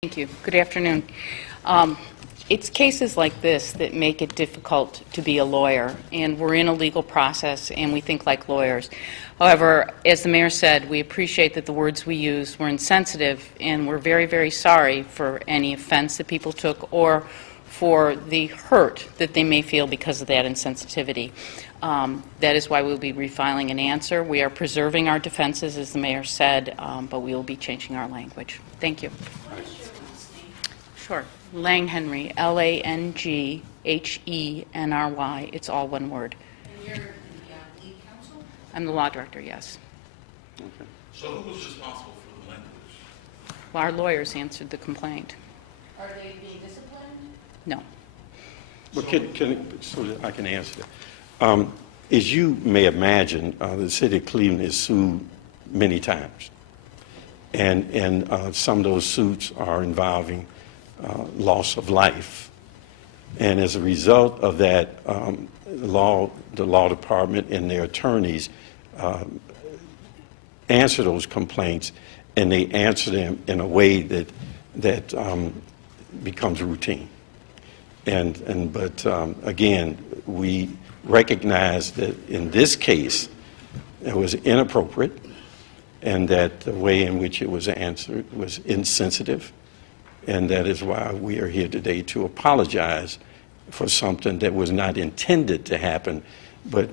Thank you. Good afternoon. It's cases like this that make it difficult to be a lawyer, and we're in a legal process and we think like lawyers. However, as the mayor said, we appreciate that the words we used were insensitive, and we're very, very sorry for any offense that people took or for the hurt that they may feel because of that insensitivity. That is why we'll be refiling an answer. We are preserving our defenses, as the mayor said, but we will be changing our language. Thank you. Sure. Lang Henry, Langhenry. It's all one word. And you're the lead counsel? I'm the law director, yes. Okay. So who was responsible for the language? Well, our lawyers answered the complaint. Are they being disciplined? No. Well, so that I can answer that. As you may imagine, the city of Cleveland is sued many times. And some of those suits are involving loss of life. And as a result of that, the law department and their attorneys answer those complaints, and they answer them in a way that becomes routine. But again, we recognize that in this case it was inappropriate, and that the way in which it was answered was insensitive. And that is why we are here today to apologize for something that was not intended to happen. But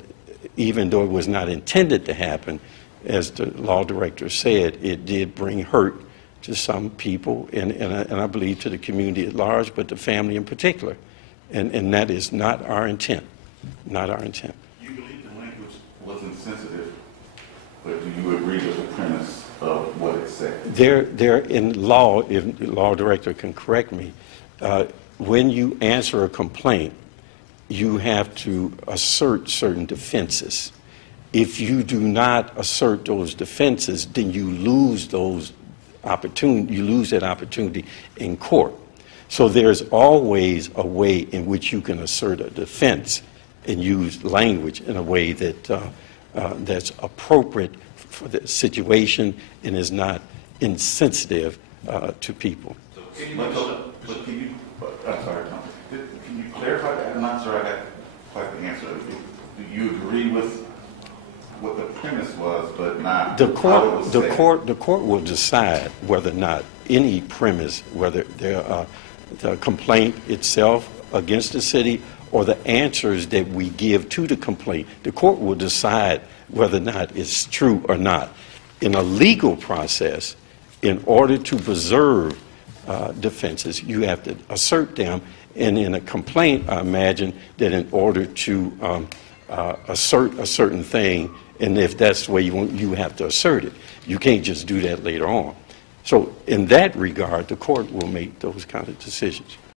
even though it was not intended to happen, as the law director said, it did bring hurt to some people, and I believe to the community at large, but the family in particular. And that is not our intent, not our intent. You believe the language was insensitive, but do you agree with the premise of what it said? There in law, if the law director can correct me, when you answer a complaint, you have to assert certain defenses. If you do not assert those defenses, then you lose those opportunity. You lose that opportunity in court. So there's always a way in which you can assert a defense and use language in a way that that's appropriate for the situation and is not insensitive to people. So can you clarify that? I'm not sure I got quite the answer. Do you agree with what the premise was, but not the how it was said? The court will decide whether or not any premise, whether the complaint itself against the city or the answers that we give to the complaint, the court will decide whether or not it's true or not. In a legal process, in order to preserve defenses, you have to assert them. And in a complaint, I imagine that in order to assert a certain thing, and if that's the way you want, you have to assert it. You can't just do that later on. So in that regard, the court will make those kind of decisions.